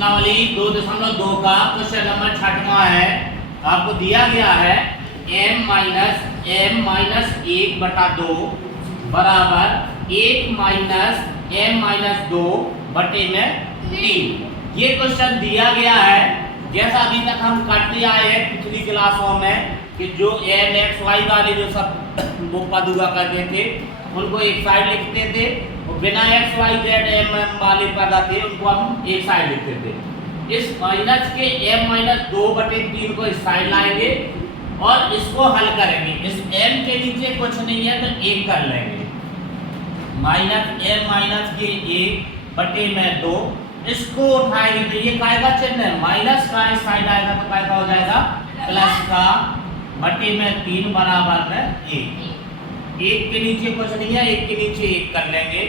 प्रश्नावली 2.2 का question number 6वां है। आपको दिया गया है m माइनस 1/2 बराबर 1 माइनस m माइनस 2 बटे में 3। ये क्वेश्चन दिया गया है जैसा अभी तक हम करते आए हैं पिछली क्लासों में कि जो m x y वाले जो सब वो पद हुआ करते थे उनको एक साइड लिखते थे और बिना x y z m वाले पद थे उनको हम एक साइड लिखते थे। इस माइनस के m माइनस 2 बटे 3 को इस साइड लाएंगे और इसको हल करेंगे। इस m के नीचे कुछ नहीं है तो 1 कर लेंगे। माइनस m माइनस के 1 बटे में 2 इसको उठाएंगे तो ये काय का चिन्ह है माइनस का इस साइड आएगा तो काय का हो जाएगा प्लस का बटे में 3 बराबर में 1। 1 के नीचे कुछ नहीं है 1 के नीचे 1 कर लेंगे।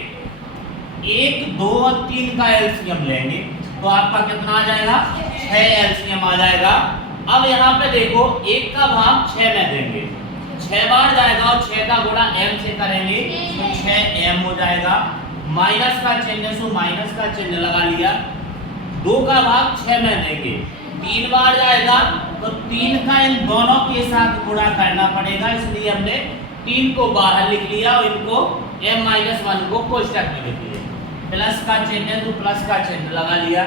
1 2 और 3 का एलसीएम लेंगे तो आपका कितना आ जाएगा 6 एलसीएम आ जाएगा। अब यहाँ पे देखो 1 का भाग 6 में देंगे 6 बार जाएगा और 6 का गुणा m से करेंगे तो 6m हो जाएगा। माइनस का चिन्ह सो माइनस का चिन्ह लगा लिया। 2 का भाग 6 में देंगे 3 बार जाएगा तो 3 का इन दोनों के साथ गुणा करना पड़ेगा इसलिए हमने 3 को बाहर लिख लिया और इनको m-1 को कोष्ठक में लिख लिया। प्लस का चिन्ह तो प्लस का चिन्ह लगा लिया।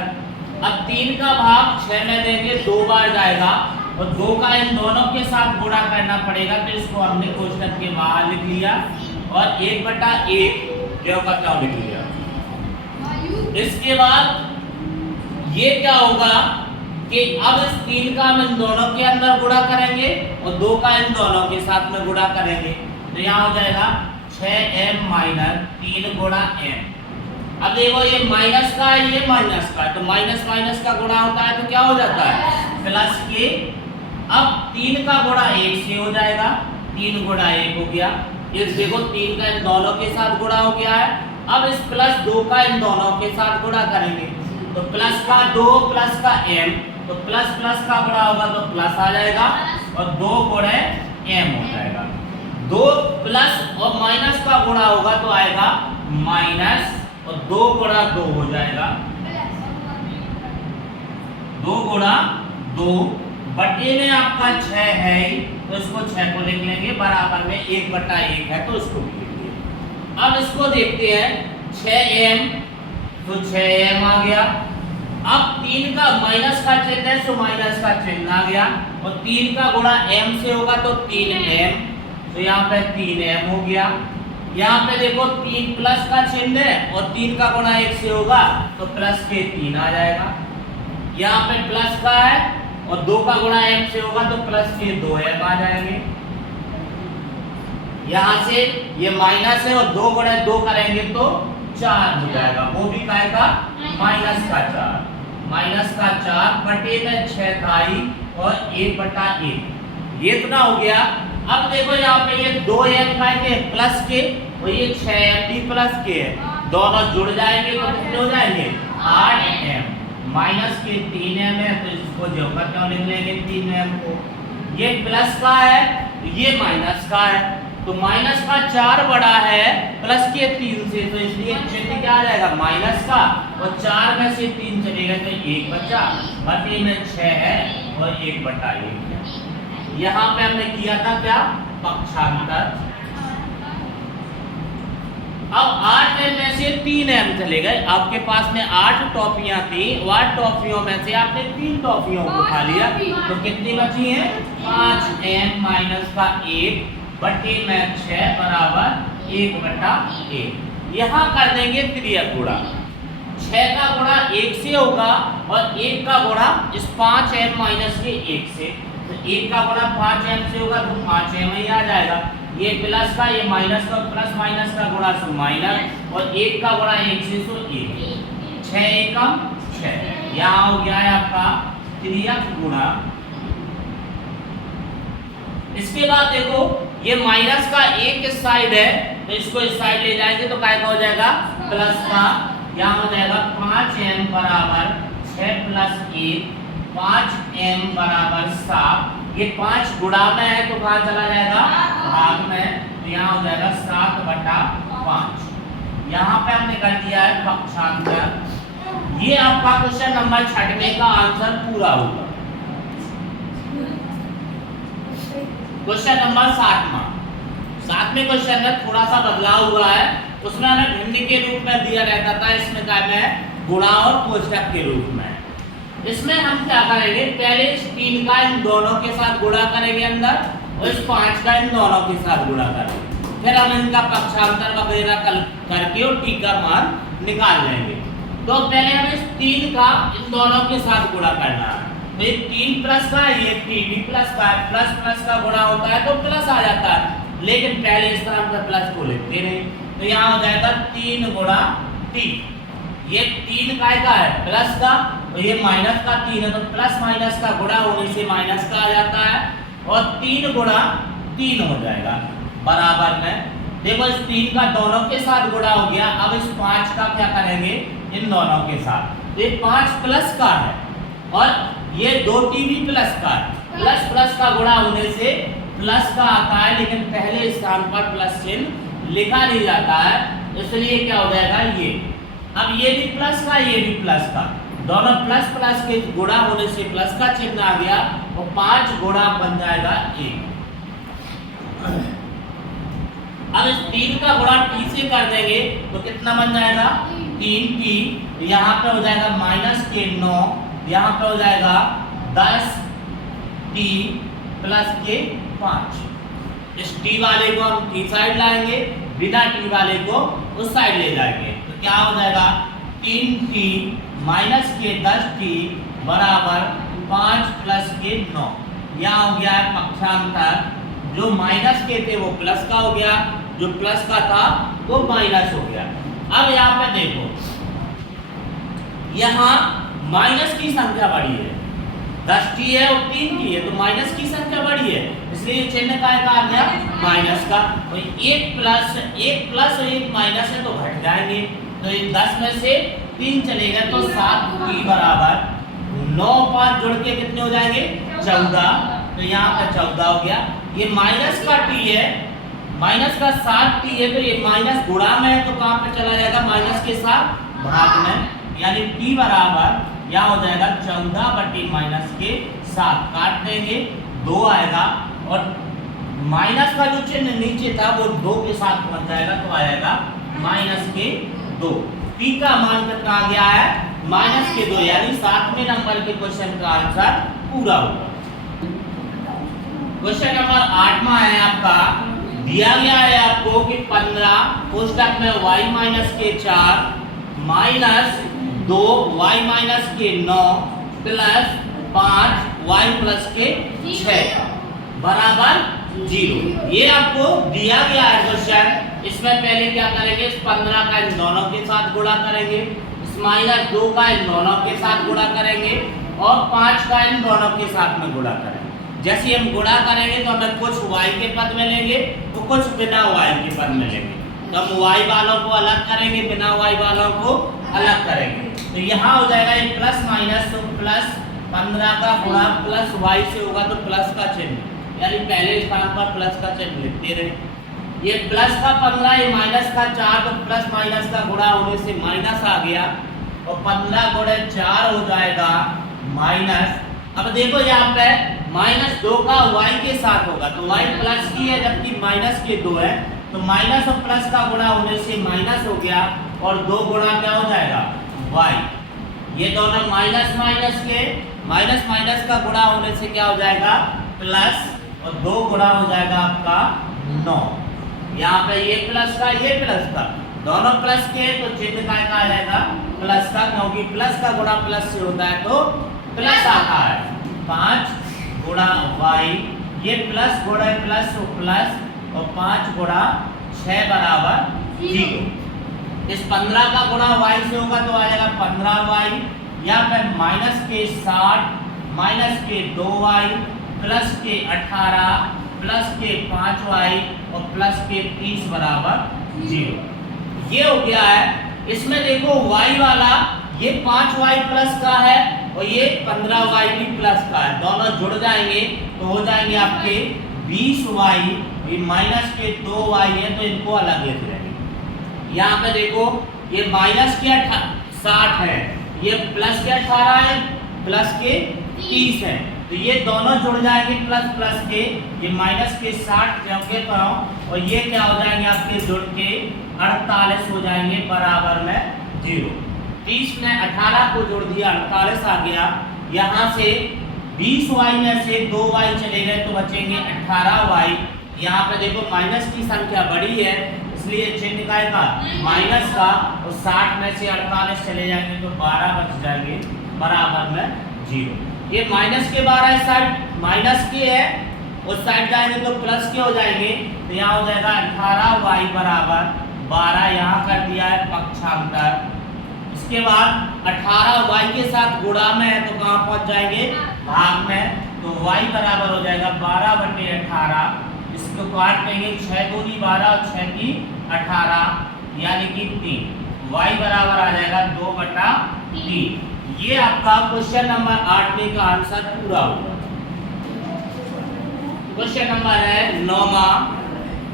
अब 3 का भाग 6 में देंगे 2 बार जाएगा और 2 का इन दोनों के साथ गुणा करना पड़ेगा तो इसको हमने कोष्ठक के बाहर लिख लिया और 1/1 जो का क्या लिख लिया। इसके बाद ये क्या होगा कि अब इस 3 का हम इन दोनों के अंदर गुणा करेंगे और 2 का इन दोनों के साथ में गुणा करेंगे तो यहाँ हो जाएगा 6m माइनस 3 गुणा m। अब देखो ये माइनस का है ये माइनस का है तो माइनस माइनस का गुणा होता है तो क्या हो जाता है प्लस के। अब 3 का गुणा 1 से हो जाएगा 3 गुणा 1 हो गया। इस देखो 3 का इन दोनों के साथ गुणा हो गया है। अब इस प्लस 2 का इन दोनों के साथ गुणा करेंगे तो प्लस का 2 प्लस का m तो प्लस प्लस का गुणा होगा तो प्लस आ जाएगा और 2 गुणे m हो जाएगा। 2 प्लस और माइनस का गुणा होगा तो आएगा माइनस और 2 गुणा 2 हो जाएगा 2 गुणा 2 बटे में आपका 6 है तो इसको 6 को लिख लेंगे बराबर में 1/1 है तो उसको भी लिख लिया। अब इसको देखते हैं 6m तो 6m आ गया। अब 3 का माइनस का चिन्ह है तो माइनस का चिन्ह आ गया और 3 का गुणा m से होगा तो 3m तो यहाँ पे 3m हो गया। यहाँ पे देखो 3 प्लस का चिन्ह है और 3 का गुणा 1 से होगा तो प्लस के 3 आ जाएगा। यहाँ पे प्लस का है और 2 का गुणा m से होगा तो प्लस के 2m आ जाएंगे। यहाँ से ये माइनस है और 2 गुणा 2 करेंगे तो 4 हो जाएगा वो भी काय का माइनस का 4 बटे में 6 थाई और 1/1 ये इतना हो गया। अब देखो यहाँ पे ये 2m का के प्लस के और ये 6m भी प्लस के है दोनों जुड़ जाएंगे तो कितने हो जाएंगे 8m माइनस के 3m है तो इसको जो का क्यों लिख लेंगे 3m को। ये प्लस का है ये माइनस का है तो माइनस का 4 बड़ा है प्लस के 3 से तो इसलिए चिन्ह क्या आ जाएगा माइनस का और 4 में से 3 चलेगा तो 1 बचा बटे में 6 है और 1/1 है। यहाँ पे हमने किया था क्या पक्षांतर। अब 8m में से 3m चले गए आपके पास में 8 टॉफियां थी 8 टॉफियों में से आपने 3 टॉफियों को खा लिया तो कितनी बची हैं 5m माइनस का 1 बटे में 6 बराबर 1/1। यहाँ कर देंगे त्रियक गुणा 6 का गुणा 1 से होगा और 1 का गुणा इस 5m माइनस के 1 से तो 1 का गुणा 5m से होगा तो 5m ही आ जाएगा। ये प्लस का ये माइनस का प्लस माइनस का गुणा सो माइनस और 1 का गुणा 1 से सो 1 6 एकम 6 यहाँ हो गया है आपका त्रियक गुणा। इसके बाद देखो ये माइनस का 1 इस साइड है तो इसको इस साइड ले जाएंगे तो काय का हो जाएगा प्लस का। यहाँ हो जाएगा 5m बराबर 6 प्लस 1 5m बराबर 7। ये 5 गुणा में है तो कहाँ चला जाएगा भाग में तो यहाँ हो जाएगा 7/5। यहाँ पे हमने कर दिया है पक्षांतर। ये आपका क्वेश्चन नंबर 6 का आंसर पूरा होगा। क्वेश्चन नंबर 7वें क्वेश्चन में थोड़ा सा बदलाव हुआ है। उसमें हमें भिन्न के रूप में दिया रहता था, इसमें क्या है गुणा और कोष्ठक के रूप में। इसमें हम क्या करेंगे, पहले इस 3 का इन दोनों के साथ गुणा करेंगे अंदर, और इस 5 का इन दोनों के साथ गुणा करेंगे। फिर हम इनका पक्षांतर वगैरह करके और टी का मान निकाल लेंगे। तो पहले हमें इस 3 का इन दोनों के साथ गुणा करना है। तो ये 3 प्लस का है, ये टी भी प्लस का है। प्लस प्लस का गुणा होता है तो प्लस आ जाता है, लेकिन पहले स्थान पर प्लस को लिखते नहीं। तो यहाँ हो जाएगा 3 गुणा टी। ये 3 काय का है प्लस का, तो ये माइनस का 3 है, तो प्लस माइनस का गुणा होने से माइनस का आ जाता है, और 3 गुणा 3 हो जाएगा बराबर में। देखो इस 3 का दोनों के साथ गुणा हो गया। अब इस 5 का क्या करेंगे इन दोनों के साथ। तो ये 5 प्लस का है और ये 2t भी प्लस का है। प्लस प्लस का गुणा होने से प्लस का आता है, लेकिन पहले स्थान पर प्लस चिन्ह लिखा नहीं जाता है, इसलिए क्या हो जाएगा ये। अब ये भी प्लस का, ये भी प्लस का, दोनों प्लस प्लस के गुणा होने से प्लस का चिन्ह आ गया, और 5 गुणा बन जाएगा 1। अब इस 3 का गुणा t से कर देंगे तो कितना बन जाएगा 3t। यहाँ पे हो जाएगा माइनस के 9, यहाँ पे हो जाएगा 10t प्लस के 5। इस t वाले को हम t साइड लाएंगे, बिना t वाले को उस साइड ले जाएंगे, तो क्या हो जाएगा 3t माइनस के 10t बराबर 5 प्लस के 9। यहाँ हो गया है पक्षांतर, जो माइनस के थे वो प्लस का हो गया, जो प्लस का था वो माइनस हो गया। अब यहाँ पे देखो, यहाँ माइनस की संख्या बड़ी है, 10t है और 3t है, तो माइनस की संख्या बड़ी है, इसलिए चिन्ह का आ गया माइनस का। तो 1 प्लस और 1 माइनस है तो घट जाएंगे, तो ये 10 में से 3 चलेगा तो 7t बराबर 9 5 जोड़ के कितने हो जाएंगे 14। तो यहाँ का 14 हो गया। ये माइनस का t है, माइनस का 7t है, तो ये माइनस गुणा में है तो कहाँ पे चला जाएगा माइनस के साथ भाग में, यानी t बराबर यहाँ हो जाएगा 14 बटे माइनस के 7, काट देंगे 2 आएगा, और माइनस का जो चिन्ह नीचे था वो 2 के साथ बन जाएगा, तो आएगा माइनस के 2। t का मान कितना आ गया है माइनस के 2, यानी 7वें नंबर के क्वेश्चन का आंसर पूरा होगा। क्वेश्चन नंबर 8वां है आपका, दिया गया है आपको कि 15 कोष्ठक में y माइनस के 4 माइनस 2 y माइनस के 9 प्लस 5 y प्लस के 6 बराबर 0। ये आपको दिया गया है क्वेश्चन। इसमें पहले क्या करेंगे, इस 15 का इन दोनों के साथ गुणा करेंगे, इस माइनस 2 का इन दोनों के साथ गुणा करेंगे, और 5 का इन दोनों के साथ में गुणा करेंगे। जैसे हम गुणा करेंगे तो हमें कुछ y के पद में लेंगे तो कुछ बिना y के पद में लेंगे, तो हम y वालों को अलग करेंगे, बिना y वालों को अलग करेंगे। तो यहाँ हो जाएगा ये प्लस माइनस, तो प्लस 15 का गुणा प्लस y से होगा तो प्लस का चिन्ह, यानी पहले स्थान पर प्लस का चिन्ह लिखते रहे। ये प्लस का 15, ये माइनस का 4, तो प्लस माइनस का गुणा होने से माइनस आ गया, और 15 गुणे 4 हो जाएगा माइनस। अब देखो यहाँ पे माइनस 2 का y के साथ होगा तो y प्लस की है, जबकि माइनस के 2 है, तो माइनस और प्लस का गुणा होने से माइनस हो गया, और 2 गुणा क्या हो जाएगा y। ये दोनों माइनस माइनस के माइनस माइनस का गुणा होने से क्या हो जाएगा प्लस, और 2 गुणा हो जाएगा आपका 9। यहाँ पे ये प्लस का ये प्लस का, दोनों प्लस के, तो चिन्ह का आ जाएगा प्लस का, क्योंकि प्लस का गुणा प्लस से होता है तो प्लस आता है। 5 गुणा y, ये प्लस गुणा प्लस तो प्लस, और 5 गुणा 6 बराबर 0। इस 15 का गुणा y से होगा तो आ जाएगा 15y, यहाँ पे माइनस के 60 माइनस के 2y प्लस के 18 प्लस के 5y और प्लस के 30 बराबर 0। ये हो गया है। इसमें देखो y वाला ये 5y प्लस का है और ये 15y भी प्लस का है, दोनों जुड़ जाएंगे तो हो जाएंगे आपके 20y, ये माइनस के 2y है तो इनको अलग लेते रहेंगे। यहाँ पे देखो ये माइनस के 60 है ये प्लस के 18 है, प्लस के 30 है, तो ये दोनों जुड़ जाएंगे प्लस प्लस के, ये माइनस के 60 के तरह, और ये क्या हो जाएंगे आपके जुड़ के 48 हो जाएंगे बराबर में 0। 30 में 18 को जोड़ दिया 48 आ गया। यहाँ से 20y में से 2y चले गए तो बचेंगे 18y। यहाँ पे देखो माइनस की संख्या बड़ी है इसलिए चिन्ह का आएगा माइनस का, और 60 में से 48 चले जाएंगे तो 12 बच जाएंगे बराबर में 0। ये माइनस के 12 इस साइड माइनस के है, उस साइड जाएंगे तो प्लस के हो जाएंगे, तो यहाँ हो जाएगा 18y बराबर 12, यहाँ कर दिया है पक्षांतर। इसके बाद 18y के साथ गुणा में है तो कहाँ पहुंच जाएंगे भाग में, तो y बराबर हो जाएगा 12/18। इसको काट लेंगे 6 दूनी 12 और 6 की 18 यानी कि 3, y बराबर आ जाएगा 2/3। ये आपका क्वेश्चन नंबर 8 का आंसर पूरा होगा। क्वेश्चन नंबर है 9वां,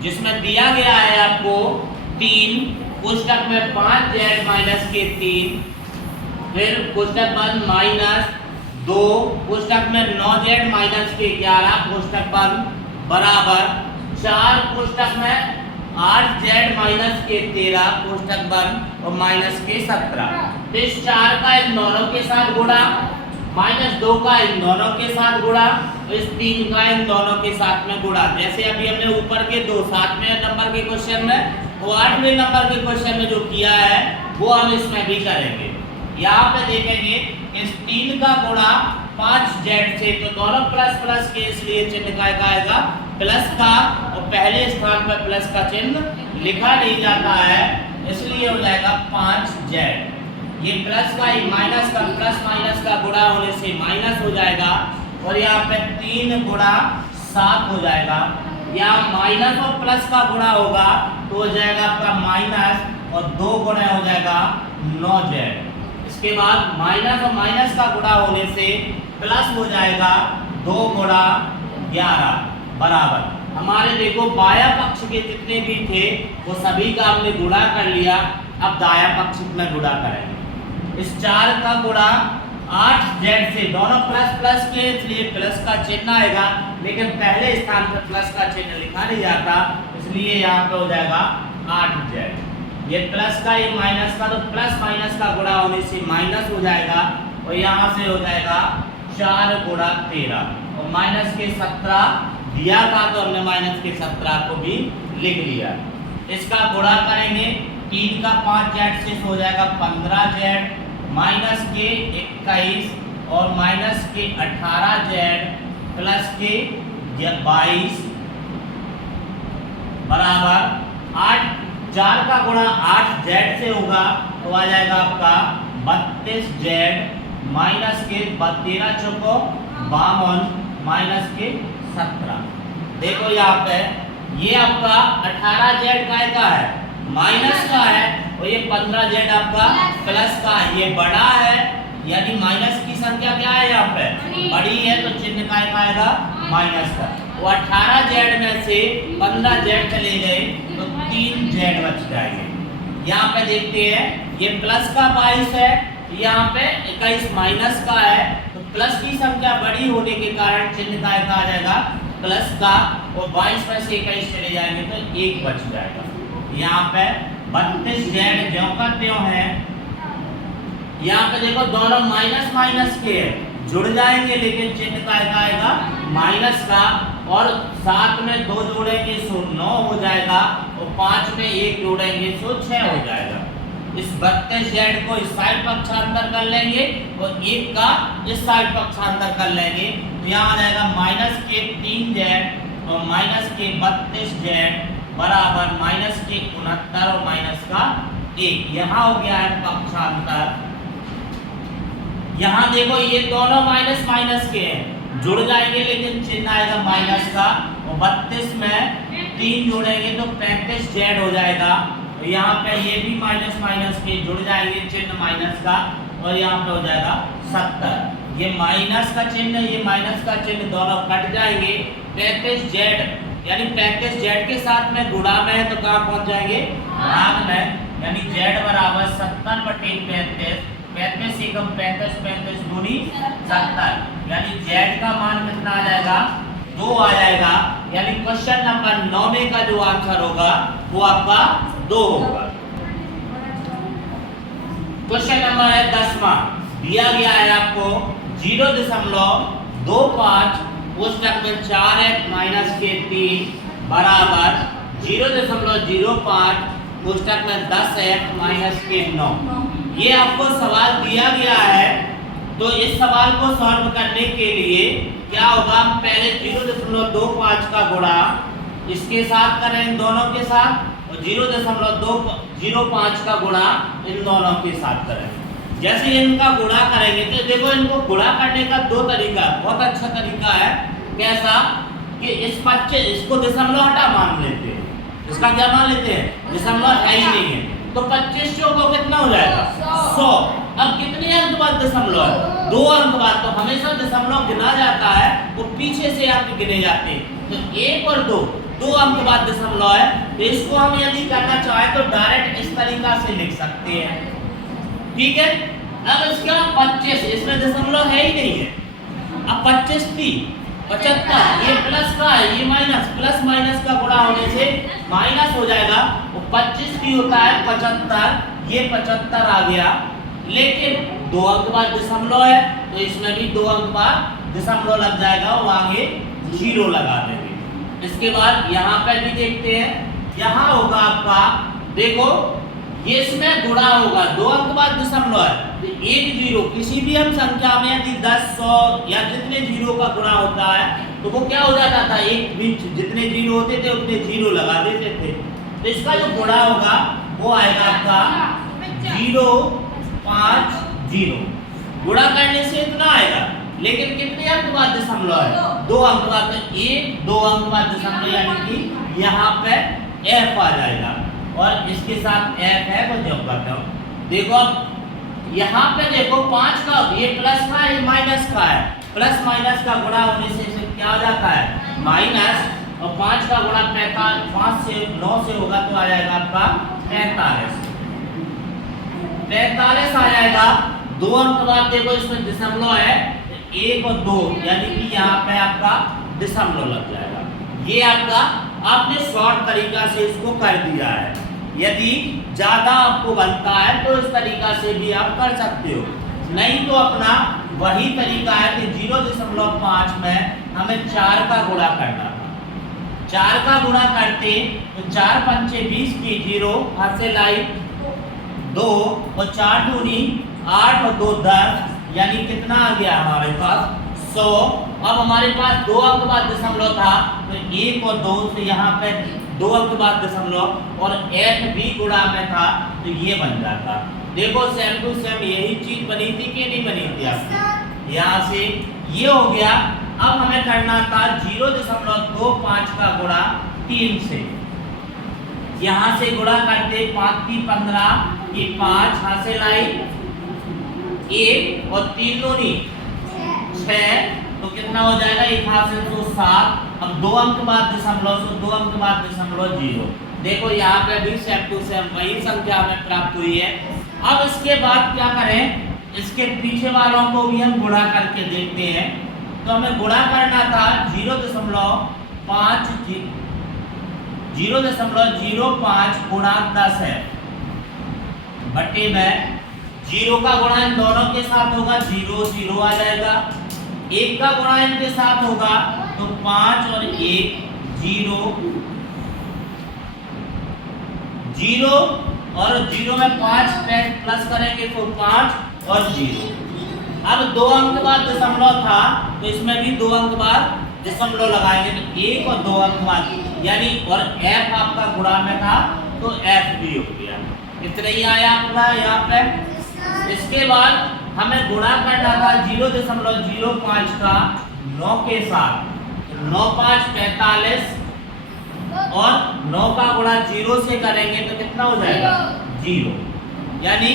जिसमें दिया गया है आपको 3 कोष्टक में 5z माइनस के 3, फिर कोष्टक बंद माइनस 2 कोष्टक में 9z माइनस के 11 कोष्टक बंद बराबर 4 कोष्टक में 8z माइनस के 13 कोष्टक बंद और माइनस के 17। तो इस 4 का इन दोनों के साथ गुणा, -2 का इन दोनों के साथ गुणा, इस 3 का इन दोनों के साथ में गुणा। जैसे अभी हमने ऊपर के 7वें नंबर के क्वेश्चन में और 8वें नंबर के क्वेश्चन में जो किया है वो हम इसमें भी करेंगे। यहाँ पे देखेंगे इस 3 का गुणा 5z से, तो दोनों प्लस प्लस के इसलिए चिन्ह का आएगा प्लस का, और पहले स्थान पर प्लस का चिन्ह लिखा नहीं जाता है इसलिए हो जाएगा 5z। ये प्लस का ही माइनस का प्लस माइनस का गुणा होने से माइनस हो जाएगा, और यहाँ पे 3 गुणा 7 हो जाएगा। यहाँ माइनस और प्लस का गुणा होगा तो हो जाएगा आपका माइनस और 2 गुणा हो जाएगा 9z। इसके बाद माइनस और माइनस का गुणा होने से प्लस हो जाएगा 2 गुणा 11 बराबर। हमारे देखो बाया पक्ष के जितने भी थे वो सभी का हमने गुणा कर लिया, अब दाया पक्ष में गुणा करेंगे। इस 4 का गुणा 8z से, दोनों प्लस प्लस के इसलिए प्लस का चिन्ह आएगा, लेकिन पहले स्थान पर प्लस का चिन्ह लिखा नहीं जाता इसलिए यहाँ पे हो जाएगा 8z। ये प्लस का ये माइनस का, तो प्लस माइनस का गुणा होने से माइनस हो जाएगा, और यहाँ से हो जाएगा 4 गुणा 13, और माइनस के 17 दिया था तो हमने माइनस के 17 को भी लिख लिया। इसका गुणा करेंगे 3 का 5z से हो जाएगा 15z, माइनस के 21 और माइनस के 18z प्लस के 22 बराबर 8। 4 का गुणा 8z से होगा तो आ जाएगा आपका 32z माइनस के 13 चौको 52 माइनस के 17। देखो यहाँ पे ये आपका 18z का है माइनस का है, और ये 15z आपका प्लस का है। ये बड़ा है यानी माइनस की संख्या क्या है यहाँ पे बड़ी है, तो चिन्ह का आएगा माइनस का। वो 18z में से 15z चले गए तो 3z बच जाएंगे। यहाँ पे देखते हैं ये प्लस का 22 है, यहाँ पे 21 माइनस का है, तो प्लस की संख्या बड़ी होने के कारण चिन्ह का आ जाएगा प्लस का, और 22 में से 21 चले जाएंगे तो 1 बच जाएगा। यहाँ पे 32z ज्यों का त्यों है। यहाँ पे देखो दोनों माइनस माइनस के जुड़ जाएंगे, लेकिन चिन्ह का आएगा माइनस का, और 7 में 2 जोड़ेंगे सो 9 हो जाएगा, और 5 में 1 जोड़ेंगे सो 6 हो जाएगा। इस 32z को इस साइड पक्षांतर कर लेंगे और 1 का इस साइड पक्षांतर कर लेंगे, तो यहाँ आ जाएगा माइनस के 3z और माइनस के 32z बराबर माइनस के 69 और माइनस का 1। यहाँ हो गया है पक्षांतर। यहाँ देखो ये दोनों माइनस माइनस के हैं, जुड़ जाएंगे लेकिन चिन्ह आएगा माइनस का, और 32 में 3 जोड़ेंगे तो 35z हो जाएगा। तो यहाँ पे ये भी माइनस माइनस के जुड़ जाएंगे चिन्ह माइनस का, और यहाँ पे हो जाएगा 70। ये माइनस का चिन्ह ये माइनस का चिन्ह दोनों कट जाएंगे। 35z यानी 35z के साथ में गुणा में है तो कहाँ पहुँच जाएंगे भाग में, यानी z बराबर 70/35 35 एकम 35, 35 दूनी 70, यानी z का मान कितना आ जाएगा 2 आ जाएगा। यानी क्वेश्चन नंबर 9 में का जो आंसर होगा वो आपका 2 होगा। क्वेश्चन नंबर है 10वां, दिया गया है आपको 0.25 कोष्टक में 4x माइनस के 3 बराबर 0.05 कोष्टक में 10x माइनस के 9। ये आपको सवाल दिया गया है, तो इस सवाल को सॉल्व करने के लिए क्या होगा, पहले 0.25 का गुणा इसके साथ करें, दोनों के साथ, और 0.205 का गुणा इन दोनों के साथ करें। जैसे इनका गुणा करेंगे तो देखो इनको गुणा करने का दो तरीका, बहुत अच्छा तरीका है। कैसा कि इस 25 इसको दशमलव हटा मान लेते हैं, इसका क्या मान लेते हैं, दशमलव है ही नहीं है, तो 25 को कितना हो जाएगा 100। अब कितने अंक बाद दशमलव है, 2 अंक बाद, तो हमेशा दशमलव गिना जाता है वो पीछे से अंक गिने जाते हैं। तो 1 और 2 अंक बाद दशमलव है, तो इसको हम यदि करना चाहें तो डायरेक्ट इस तरीका से लिख सकते हैं, ठीक है। अब इसका 25, इसमें दशमलव है ही नहीं है, अब 25 थी 75, ये प्लस का है, ये माइनस, प्लस माइनस का गुणा होने से माइनस हो जाएगा, वो 25 भी होता है 75, ये 75 आ गया। लेकिन 2 अंक बाद दशमलव है, तो इसमें भी 2 अंक बाद दशमलव लग जाएगा, वो आगे 0 लगा देंगे। इसके बाद यहाँ पे भी देखते हैं, यहाँ होगा आपका, देखो ये इसमें गुणा होगा, 2 अंक बाद दशमलव है, तो 1 0, किसी भी हम संख्या में यदि 10 100 या जितने 0 का गुणा होता है तो वो क्या हो जाता था, एक बीच जितने 0 होते थे उतने 0 लगा देते थे। तो इसका जो गुणा होगा वो आएगा आपका 0 5 0, गुणा करने से इतना आएगा, लेकिन कितने अंक बाद दशमलव है, 2 अंक बाद, तो 1 2 अंक बाद दशमलव, यानी कि यहाँ पे f आ जाएगा, और इसके साथ f है तो जब करता हूँ, देखो अब यहाँ पे देखो 5 का, ये प्लस का ये माइनस का है, प्लस माइनस का गुणा होने से इसे क्या हो जाता है माइनस, और 5 का गुणा 45, 5 से 9 से होगा तो आ जाएगा आपका 45 आ जाएगा। 2 अंक बाद देखो इसमें दशमलव है, 1 और 2, यानी कि यहाँ पे आपका दशमलव लग जाएगा। ये आपका आपने शॉर्ट तरीका से इसको कर दिया है। यदि ज्यादा आपको बनता है तो इस तरीका से भी आप कर सकते हो, नहीं तो अपना वही तरीका है कि 0.5 में हमें 4 का गुणा करना था, 4 का गुणा करते तो 4 पंचे 20 की 0, हाथ से लाई 2, और 4 दूनी 8 और 2 10, यानी कितना आ गया हमारे पास 100। अब हमारे पास 2 अंक बाद दशमलव था, तो 1 और 2 से यहाँ पे 2 अंक बाद दशमलव, और f भी गुणा में था तो ये बन जाता। देखो सेम टू सेम यही चीज बनी थी कि नहीं बनी थी आपकी, यहाँ से ये हो गया। अब हमें करना था 0.25 का गुणा 3 से, यहाँ से गुणा करते 5 की 15 की 5, हाथ से लाई 1 और 3 दूनी 6, तो कितना हो जाएगा, 1 हाथ से तो 7। अब 2 अंक बाद दशमलव, तो 2 अंक बाद दशमलव 0। देखो यहाँ पे भी सेम टू सेम वही संख्या हमें प्राप्त हुई है। अब इसके बाद क्या करें, इसके पीछे वालों को भी हम गुणा करके देखते हैं। तो हमें गुणा करना था 0.05 गुणा 10 है, बट्टे में 0 का गुणा इन दोनों के साथ होगा, 0 0 आ जाएगा। 1 का गुणा इनके साथ होगा तो 5 और 1 0 0, और 0 में 5 प्लस करेंगे तो 5 और 0। अब 2 अंक बाद दशमलव था तो इसमें भी 2 अंक बाद दशमलव लगाएंगे, तो 1 और 2 अंक बाद, यानी और f आपका गुणा में था तो f भी हो गया। इतना ही आया आपका यहाँ पे। इसके बाद हमें गुणा करना था 0.05 का 9 के साथ, 9 5 45, और 9 का गुणा 0 से करेंगे तो कितना हो जाएगा 0, यानी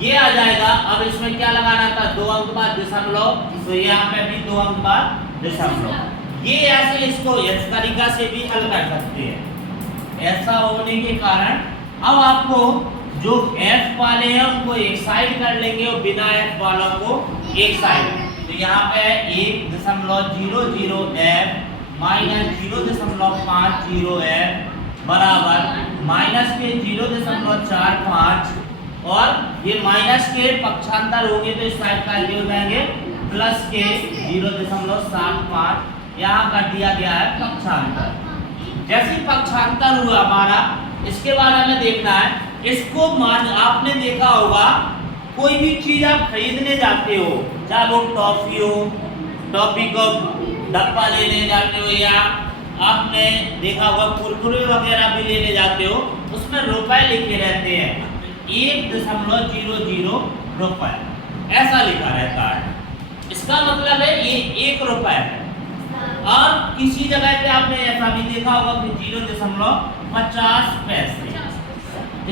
ये आ जाएगा। अब इसमें क्या लगाना था, 2 अंक बाद दशमलव, तो यहाँ पे भी 2 अंक बाद दशमलव। ये ऐसे इसको इस तरीका से भी हल कर सकते हैं। ऐसा होने के कारण अब आपको जो f वाले हैं उनको एक साइड कर लेंगे और बिना f वालों को एक साइड। तो यहाँ पे 1.00 f माइनस 0.50 f बराबर माइनस के 0.45 और ये माइनस के पक्षांतर होंगे तो इस साइड का ये हो जाएंगे प्लस के 0.75। यहाँ का दिया गया है पक्षांतर। जैसे पक्षांतर हुआ हमारा, इसके बाद हमें देखना है इसको मान। आपने देखा होगा कोई भी चीज आप खरीदने जाते हो, चाहे वो टॉफी हो, टॉफी को डब्बा लेने जाते हो, या आपने देखा होगा कुरकुरे वगैरह भी लेने जाते हो, उसमें रुपए लिखे रहते हैं 1.00 रुपए ऐसा लिखा रहता है। इसका मतलब है ये 1 रुपए है। और किसी जगह पे आपने ऐसा भी देखा होगा कि 0.50 पैसे।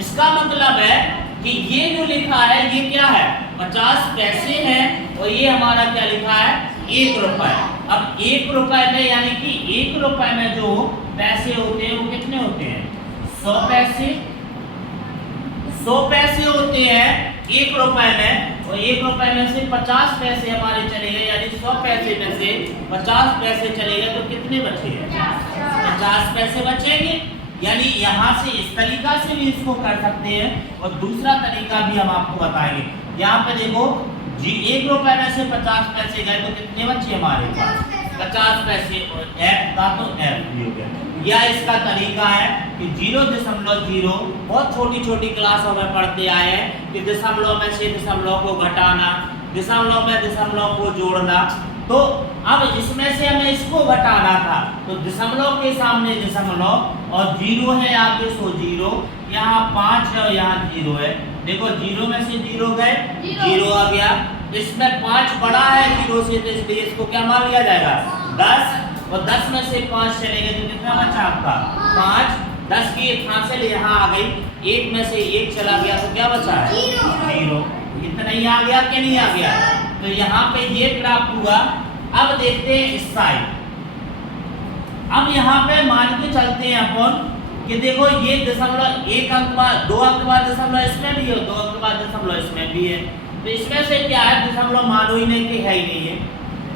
इसका मतलब है कि ये जो लिखा है ये क्या है, 50 पैसे है, और ये हमारा क्या लिखा है, 1 रुपए। अब 1 रुपए में यानी कि 1 रुपए में जो पैसे होते हैं वो कितने होते हैं, 100 पैसे। 100 पैसे होते हैं 1 रुपए में, और 1 रुपए में से 50 पैसे हमारे चले गए, यानी 100 पैसे में से 50 पैसे चले गए तो कितने बचे हैं, 50 पैसे बचेंगे। यानी यहाँ से इस तरीका से भी इसको कर सकते हैं, और दूसरा तरीका भी हम आपको बताएंगे। यहाँ पे देखो जी 1 रुपए में से 50 पैसे गए तो कितने बचे हमारे पास, 50 पैसे, और f का तो f भी हो गया। या इसका तरीका है कि 0.0 बहुत छोटी छोटी क्लासों में पढ़ते आए हैं कि दशमलव में से दशमलव को घटाना, दशमलव में दशमलव को जोड़ना। तो अब इसमें से हमें इसको घटाना था, तो दशमलव के सामने दशमलव और 0 है आगे, सो 0, यहाँ 5 है और यहाँ 0 है। देखो 0 में से 0 गए, 0 आ गया। इसमें 5 बड़ा है 0 से, तो इसलिए इसको क्या मान लिया जाएगा, 10। और 10 में से 5 चले गए तो कितना बचा आपका, 5। 10 की एक हासिल यहाँ आ गई, 1 में से 1 चला गया तो क्या बचा है, 0। इतना ही आ गया कि नहीं आ गया। तो यहाँ पे ये प्राप्त हुआ। अब देखते हैं इस साइड। अब यहाँ पे मान के चलते हैं अपन कि देखो ये दशमलव 1 अंक बाद 2 अंक बाद दशमलव इसमें भी है, 2 अंक बाद दशमलव इसमें भी है। तो इसमें से क्या है, दशमलव मानो ही नहीं कि है ही नहीं है।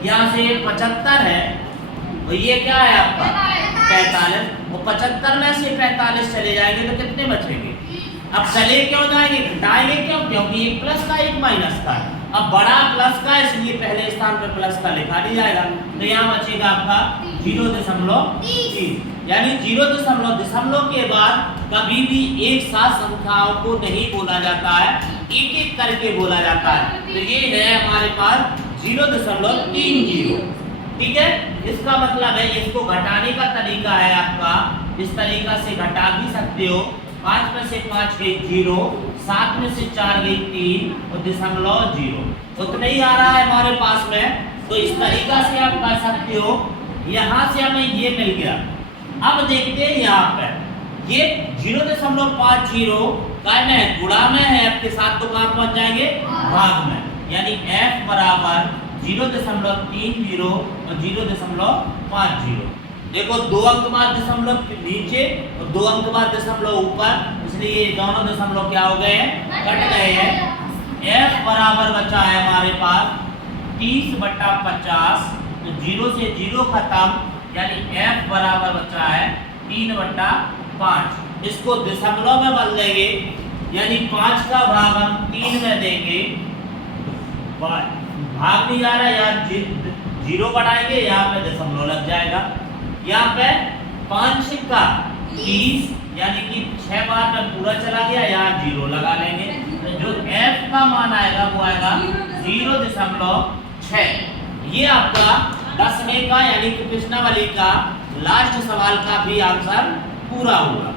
यहाँ से 75 है, तो ये क्या है आपका 45, और 75 में से 45 चले जाएंगे तो कितने बचेंगे। अब चले क्यों जाएंगे, घटाएंगे क्यों, क्योंकि एक प्लस का एक माइनस का। अब बड़ा प्लस का, इसलिए पहले स्थान पर प्लस का लिखा नहीं जाएगा। तो यहाँ बचेगा आपका 0.30, यानी 0.0 के बाद कभी भी एक साथ संख्याओं को नहीं बोला जाता है, एक एक करके बोला जाता है। तो ये है हमारे पास 0.30। ठीक है, इसका मतलब है इसको घटाने का तरीका है आपका, इस तरीका से घटा भी सकते हो। 5 में से 5 गई 0, 7 में से 4 गई 3, और 0.0 उतना ही आ रहा है हमारे पास में। तो इस तरीका से आप कर सकते हो। यहाँ से हमें ये मिल गया। अब देखते हैं यहाँ पर ये 0.50 काय में है, गुणा में है, f के साथ तो कहाँ पहुँच जाएंगे, भाग में। यानी f बराबर 0.30 और 0.50। देखो 2 अंक बाद दशमलव नीचे और 2 अंक बाद दशमलव ऊपर, इसलिए ये दोनों दशमलव क्या हो गए हैं, कट गए हैं। f बराबर बचा है हमारे पास 30/50, तो 0 से 0 खत्म, यानी f बराबर बचा है 3/5। इसको दशमलव में बदल देंगे, यानी 5 का भाग हम 3 में देंगे। भाग नहीं जा रहा, यहाँ 0 बढ़ाएंगे, यहाँ पे दशमलव लग जाएगा। यहाँ पे 5 का 30, यानी कि 6 बार में पूरा चला गया, यहाँ 0 लगा लेंगे। तो जो f का मान आएगा वो आएगा 0.6। ये आपका 10वें का यानी कि प्रश्नावली का लास्ट सवाल का भी आंसर पूरा हुआ।